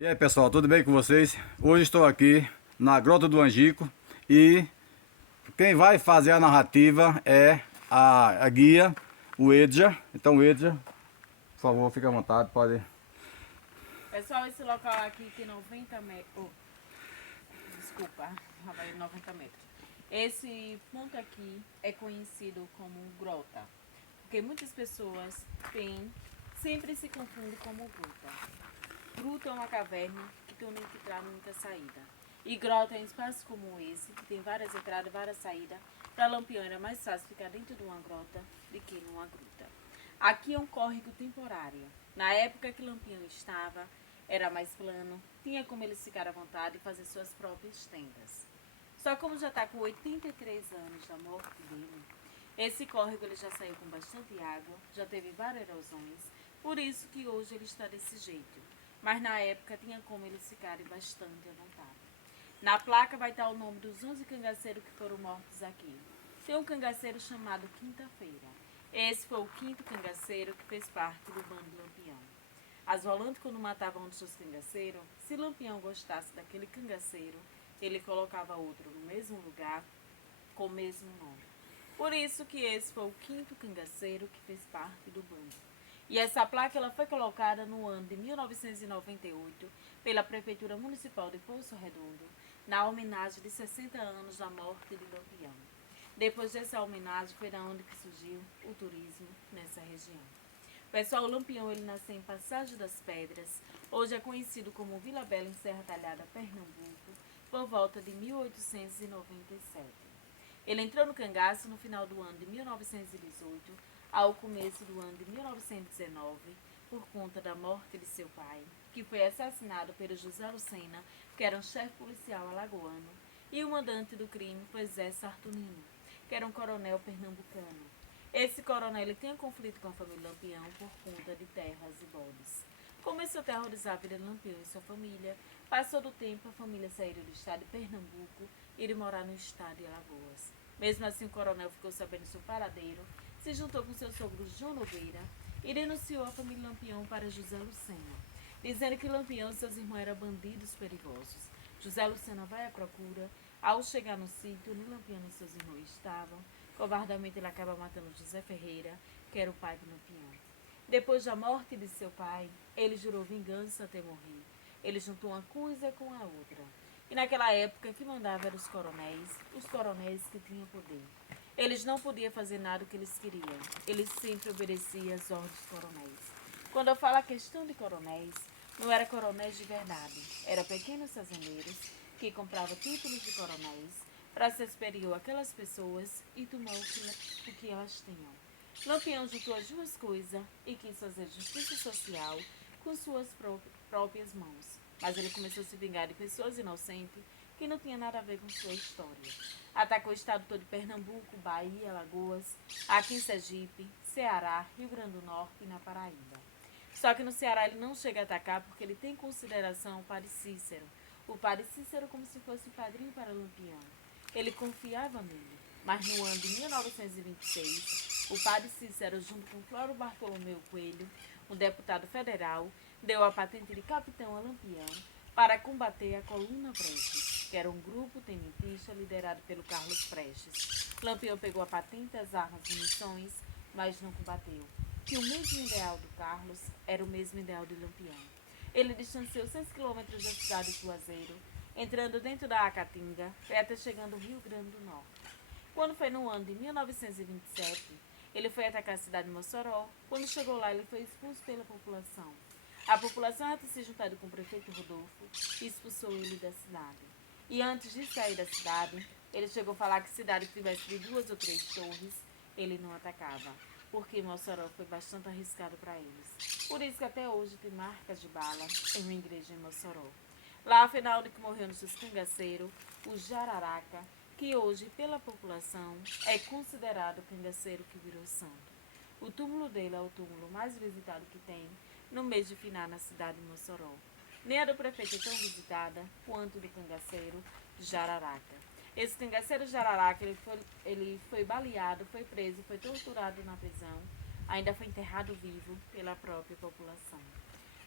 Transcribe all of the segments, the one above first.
E aí pessoal, tudo bem com vocês? Hoje estou aqui na Grota do Angico e quem vai fazer a narrativa é a guia, o Edja. Então Edja, por favor, fique à vontade, pode. Pessoal, esse local aqui tem 90 metros. Desculpa, 90 metros. Esse ponto aqui é conhecido como grota, porque muitas pessoas sempre se confundem como gruta. Gruta é uma caverna que tem única entrada e única saída. E grota é um espaço como esse, que tem várias entradas e várias saídas. Para Lampião era mais fácil ficar dentro de uma grota do que numa gruta. Aqui é um córrego temporário. Na época que Lampião estava, era mais plano, tinha como eles ficar à vontade e fazer suas próprias tendas. Só como já está com 83 anos da morte dele, esse córrego ele já saiu com bastante água, já teve várias erosões, por isso que hoje ele está desse jeito. Mas na época tinha como eles ficarem bastante à vontade. Na placa vai estar o nome dos 11 cangaceiros que foram mortos aqui. Tem um cangaceiro chamado Quinta-feira. Esse foi o quinto cangaceiro que fez parte do bando Lampião. As volantes, quando matavam um dos seus cangaceiros, se Lampião gostasse daquele cangaceiro, ele colocava outro no mesmo lugar, com o mesmo nome. Por isso que esse foi o quinto cangaceiro que fez parte do bando. E essa placa ela foi colocada no ano de 1998 pela Prefeitura Municipal de Poço Redondo, na homenagem de 60 anos da morte de Lampião. Depois dessa homenagem foi da onde que surgiu o turismo nessa região. Pessoal, o Lampião ele nasceu em Passagem das Pedras, hoje é conhecido como Vila Bela em Serra Talhada, Pernambuco, por volta de 1897. Ele entrou no cangaço no final do ano de 1918, ao começo do ano de 1919, por conta da morte de seu pai, que foi assassinado pelo José Lucena, que era um chefe policial alagoano, e o mandante do crime foi Zé Sartunino, que era um coronel pernambucano. Esse coronel ele tem um conflito com a família Lampião por conta de terras e bodes. Começou a terrorizar a vida de Lampião e sua família. Passou do tempo, a família saiu do estado de Pernambuco e ir morar no estado de Alagoas. Mesmo assim, o coronel ficou sabendo seu paradeiro, se juntou com seu sogro João Nogueira e denunciou a família Lampião para José Lucena, dizendo que Lampião e seus irmãos eram bandidos perigosos. José Lucena vai à procura. Ao chegar no sítio, onde Lampião e seus irmãos estavam, covardamente ele acaba matando José Ferreira, que era o pai de Lampião. Depois da morte de seu pai, ele jurou vingança até morrer. Ele juntou uma coisa com a outra. E naquela época, quem mandava eram os coronéis que tinham poder. Eles não podiam fazer nada o que eles queriam. Eles sempre obedeciam às ordens dos coronéis. Quando eu falo a questão de coronéis, não era coronéis de verdade. Eram pequenos fazendeiros que compravam títulos de coronéis para ser superior àquelas pessoas e tomar o que elas tinham. Lampião juntou as duas coisas e quis fazer justiça social com suas próprias mãos. Mas ele começou a se vingar de pessoas inocentes que não tinham nada a ver com sua história. Atacou o estado todo de Pernambuco, Bahia, Alagoas, aqui em Sergipe, Ceará, Rio Grande do Norte e na Paraíba. Só que no Ceará ele não chega a atacar porque ele tem em consideração o padre Cícero. O padre Cícero como se fosse o padrinho para Lampião. Ele confiava nele. Mas no ano de 1926, o padre Cícero, junto com Cloro Bartolomeu Coelho, um deputado federal, deu a patente de capitão a Lampião para combater a Coluna Prestes, que era um grupo tenentista liderado pelo Carlos Prestes. Lampião pegou a patente, as armas e munições, mas não combateu. Que o mesmo ideal do Carlos era o mesmo ideal de Lampião. Ele distanciou 6 quilômetros da cidade de Juazeiro, entrando dentro da Acatinga, até chegando ao Rio Grande do Norte. Quando foi no ano de 1927, ele foi atacar a cidade de Mossoró. Quando chegou lá, ele foi expulso pela população. A população ia ter se juntado com o prefeito Rodolfo e expulsou ele da cidade. E antes de sair da cidade, ele chegou a falar que cidade que tivesse de 2 ou 3 torres, ele não atacava, porque Mossoró foi bastante arriscado para eles. Por isso que até hoje tem marcas de bala em uma igreja em Mossoró. Lá, afinal de que morreu no seus cangaceiro, o Jararaca, que hoje, pela população, é considerado o cangaceiro que virou santo. O túmulo dele é o túmulo mais visitado que tem no mês de final na cidade de Mossoró. Nem a do prefeito é tão visitada quanto do cangaceiro Jararaca. Esse cangaceiro Jararaca, ele foi baleado, foi preso, foi torturado na prisão, ainda foi enterrado vivo pela própria população.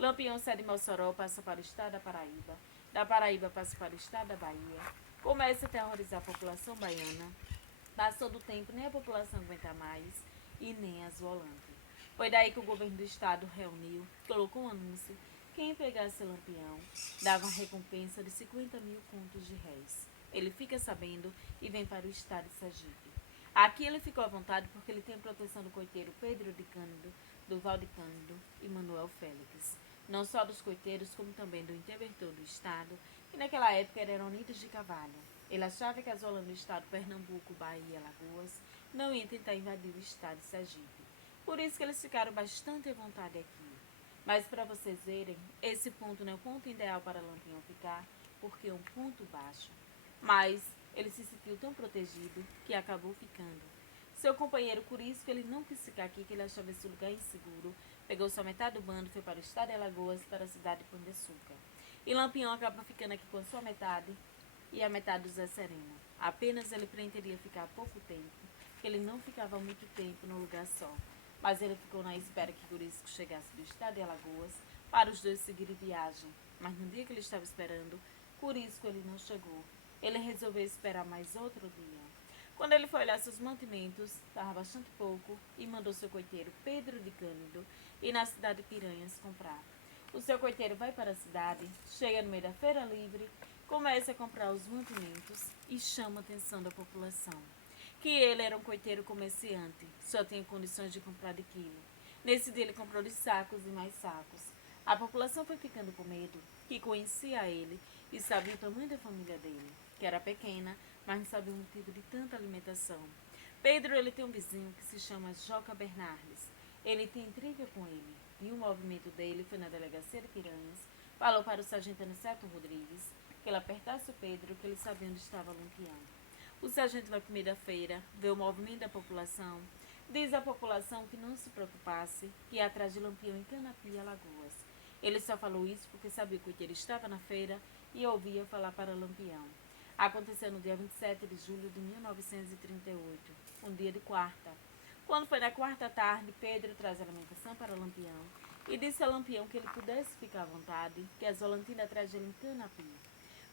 Lampião sai de Mossoró, passa para o estado da Paraíba. Da Paraíba passa para o estado da Bahia. Começa a terrorizar a população baiana. Passou do tempo, nem a população aguenta mais e nem a Zolante. Foi daí que o governo do estado reuniu, colocou um anúncio. Quem pegasse Lampião dava uma recompensa de 50 mil contos de réis. Ele fica sabendo e vem para o estado de Sergipe. Aqui ele ficou à vontade porque ele tem a proteção do coiteiro Pedro de Cândido, do Val de Cândido e Manuel Félix. Não só dos coiteiros, como também do interventor do estado, que naquela época eram Unidos de Cavalho. Ele achava que a zona do estado Pernambuco, Bahia e Alagoas não ia tentar invadir o estado de Sergipe. Por isso que eles ficaram bastante à vontade aqui. Mas para vocês verem, esse ponto não é o ponto ideal para Lampião ficar, porque é um ponto baixo. Mas ele se sentiu tão protegido que acabou ficando. Seu companheiro, por isso que ele não quis ficar aqui, que ele achava esse lugar inseguro, pegou só metade do bando, foi para o estado de Alagoas, para a cidade de Pão de Açúcar. E Lampião acaba ficando aqui com a sua metade e a metade do Zé Sereno. Apenas ele pretendia ficar pouco tempo, que ele não ficava muito tempo no lugar só. Mas ele ficou na espera que Curisco chegasse do estado de Alagoas para os dois seguirem viagem. Mas no dia que ele estava esperando, Curisco ele não chegou. Ele resolveu esperar mais outro dia. Quando ele foi olhar seus mantimentos, estava bastante pouco e mandou seu coiteiro Pedro de Cândido ir na cidade de Piranhas comprar. O seu coiteiro vai para a cidade, chega no meio da feira livre, começa a comprar os mantimentos e chama a atenção da população. Que ele era um coiteiro comerciante, só tinha condições de comprar de quilo. Nesse dia ele comprou de sacos e mais sacos. A população foi ficando com medo, que conhecia ele e sabia o tamanho da família dele, que era pequena, mas não sabia o motivo de tanta alimentação. Pedro ele tem um vizinho que se chama Joca Bernardes. Ele tem intriga com ele, e o movimento dele foi na delegacia de Piranhas, falou para o sargento Aniceto Rodrigues que ele apertasse o Pedro, que ele sabia onde estava Lampião. O sargento vai comer da feira, vê o movimento da população, diz à população que não se preocupasse, que ia atrás de Lampião em Canapi, Alagoas. Ele só falou isso porque sabia que o coiteiro estava na feira e ouvia falar para Lampião. Aconteceu no dia 27 de julho de 1938, um dia de quarta. Quando foi na quarta tarde, Pedro traz alimentação para Lampião e disse a Lampião que ele pudesse ficar à vontade, que a Zolantina atrás dele em Canapi.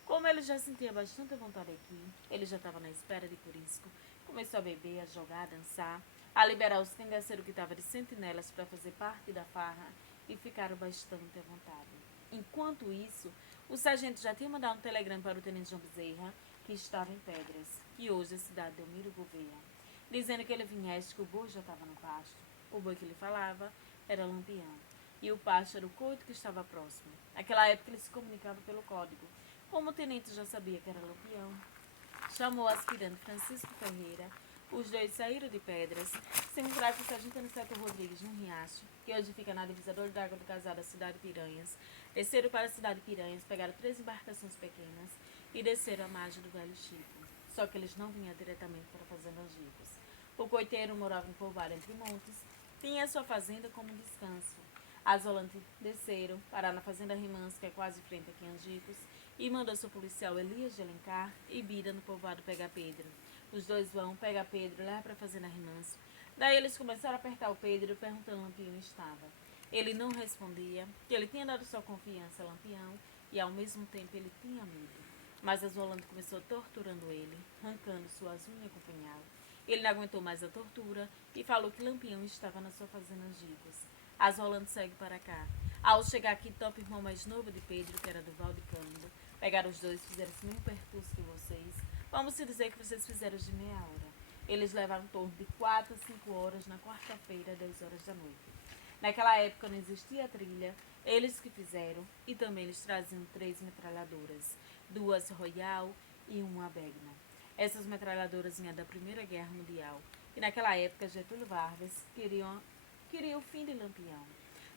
Como ele já sentia bastante vontade aqui, ele já estava na espera de Curisco, começou a beber, a jogar, a dançar, a liberar os cangaceiros que estavam de sentinelas para fazer parte da farra e ficaram bastante à vontade. Enquanto isso, o sargento já tinha mandado um telegrama para o tenente João Bezerra, que estava em Pedras, que hoje é a cidade de Elmiro Gouveia, dizendo que ele viesse, que o boi já estava no pasto. O boi que ele falava era Lampião, e o pasto era o coito que estava próximo. Naquela época ele se comunicava pelo código. Como o tenente já sabia que era Lampião, chamou o aspirante Francisco Ferreira. Os dois saíram de Pedras, se encontraram com o sargento Aniceto Rodrigues no Riacho, que hoje fica na divisadora da Água do Casal da cidade de Piranhas. Desceram para a cidade de Piranhas, pegaram 3 embarcações pequenas e desceram a margem do Velho Chico. Só que eles não vinham diretamente para a fazenda Angicos. O coiteiro morava em povoado entre montes, tinha sua fazenda como descanso. As Zolantes desceram, pararam na fazenda Rimans, que é quase frente aqui em Angicos, e mandou seu policial Elias de Alencar e Bira no povoado pegar Pedro. Os dois vão, pega Pedro, leva para a fazenda Remanso. Daí eles começaram a apertar o Pedro, perguntando onde Lampião estava. Ele não respondia, que ele tinha dado sua confiança a Lampião e ao mesmo tempo ele tinha medo. Mas a Zolante começou torturando ele, arrancando suas unhas com o punhal. Ele não aguentou mais a tortura e falou que Lampião estava na sua fazenda Angicos. A Zolante segue para cá. Ao chegar aqui, topa o irmão mais novo de Pedro, que era do Val de Cândido. Pegaram os dois, fizeram esse mesmo percurso que vocês. Vamos se dizer que vocês fizeram de meia hora. Eles levaram em torno de 4 a 5 horas na quarta-feira, 10 horas da noite. Naquela época não existia trilha, eles que fizeram, e também eles traziam 3 metralhadoras, 2 Royal e 1 Begna. Essas metralhadoras vinham da Primeira Guerra Mundial, e naquela época Getúlio Vargas queria o fim de Lampião.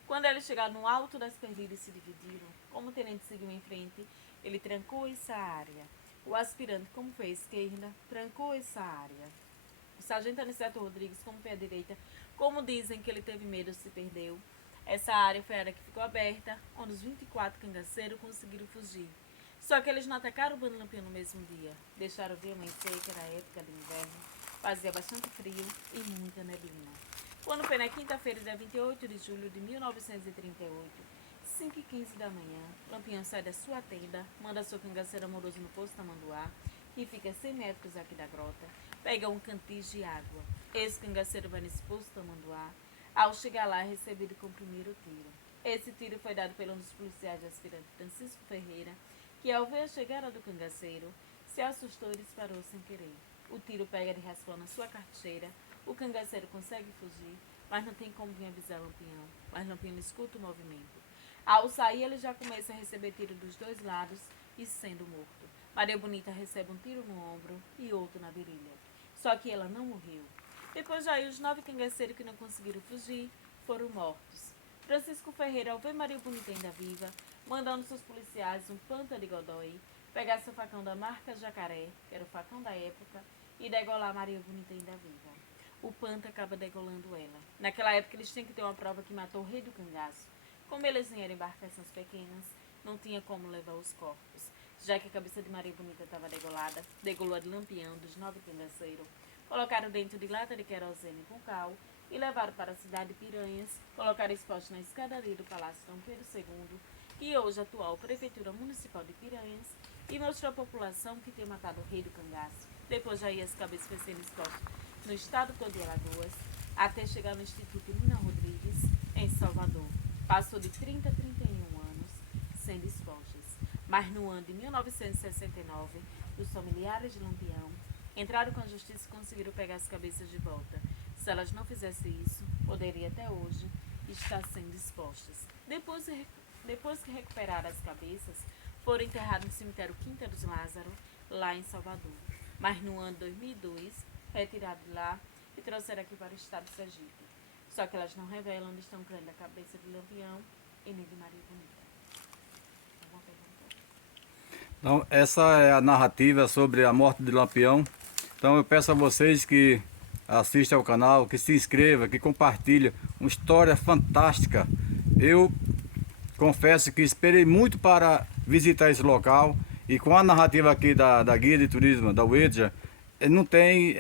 Quando eles chegaram no alto das Perdizes e se dividiram, como o tenente seguiu em frente, ele trancou essa área. O aspirante, como foi à esquerda, trancou essa área. O sargento Aniceto Rodrigues, como foi à direita, como dizem que ele teve medo, se perdeu. Essa área foi a área que ficou aberta, onde os 24 cangaceiros conseguiram fugir. Só que eles não atacaram o bando Lampião no mesmo dia. Deixaram ver amanhecer, que era a época de inverno. Fazia bastante frio e muita neblina. Quando foi na quinta-feira, dia 28 de julho de 1938, 5h15 da manhã, Lampião sai da sua tenda, manda seu cangaceiro amoroso no posto Tamanduá, que fica a 100 metros aqui da grota, pega um cantis de água. Esse cangaceiro vai nesse posto Tamanduá. Ao chegar lá, é recebido com o primeiro tiro. Esse tiro foi dado por um dos policiais de aspirante Francisco Ferreira, que ao ver a chegada do cangaceiro, se assustou e disparou sem querer. O tiro pega de raspão na sua carteira, o cangaceiro consegue fugir, mas não tem como vir avisar Lampião. Mas Lampião escuta o movimento. Ao sair, ele já começa a receber tiro dos dois lados e sendo morto. Maria Bonita recebe um tiro no ombro e outro na virilha. Só que ela não morreu. Depois de aí, os 9 cangaceiros que não conseguiram fugir foram mortos. Francisco Ferreira, ao ver Maria Bonita ainda viva, mandando seus policiais um panta de Godói, pegar seu facão da marca Jacaré, que era o facão da época, e degolar Maria Bonita ainda viva. O panta acaba degolando ela. Naquela época, eles tinham que ter uma prova que matou o rei do cangaço. Como eles eram embarcações pequenas, não tinha como levar os corpos. Já que a cabeça de Maria Bonita estava degolada, degolou a de Lampião, dos 9 cangaceiros, colocaram dentro de lata de querosene com cal e levaram para a cidade de Piranhas, colocaram exposto na escadaria do Palácio Dom Pedro II, que hoje é a atual Prefeitura Municipal de Piranhas, e mostrou à população que tinha matado o rei do cangaço. Depois aí as cabeças foram sendo expostas no estado todo de Alagoas, até chegar no Instituto Nina Rodrigues, em Salvador. Passou de 30 a 31 anos sendo expostas. Mas no ano de 1969, os familiares de Lampião entraram com a justiça e conseguiram pegar as cabeças de volta. Se elas não fizessem isso, poderia até hoje estar sendo expostas. Depois que recuperaram as cabeças, foram enterradas no cemitério Quinta dos Lázaro, lá em Salvador. Mas no ano de 2002, retiraram de lá e trouxeram aqui para o estado de Sergipe. Só que elas não revelam onde estão crendo a cabeça de Lampião e nem de Maria Bonita. Alguma pergunta? Então, essa é a narrativa sobre a morte de Lampião. Então, eu peço a vocês que assistam ao canal, que se inscrevam, que compartilhem. Uma história fantástica. Eu confesso que esperei muito para visitar esse local e com a narrativa aqui da guia de turismo, da Wedja, não tem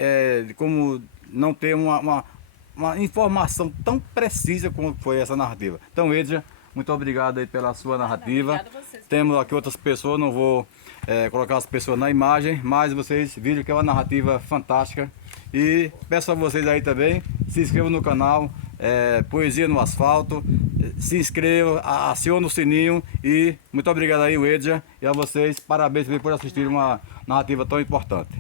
como não ter uma informação tão precisa como foi essa narrativa. Então, Edja, muito obrigado aí pela sua narrativa. Obrigada a vocês. Temos aqui outras pessoas, não vou colocar as pessoas na imagem, mas vocês viram que é uma narrativa fantástica. E peço a vocês aí também, se inscrevam no canal, Poesia no Asfalto, se inscrevam, acione o sininho e muito obrigado aí, Edja, e a vocês, parabéns por assistir uma narrativa tão importante.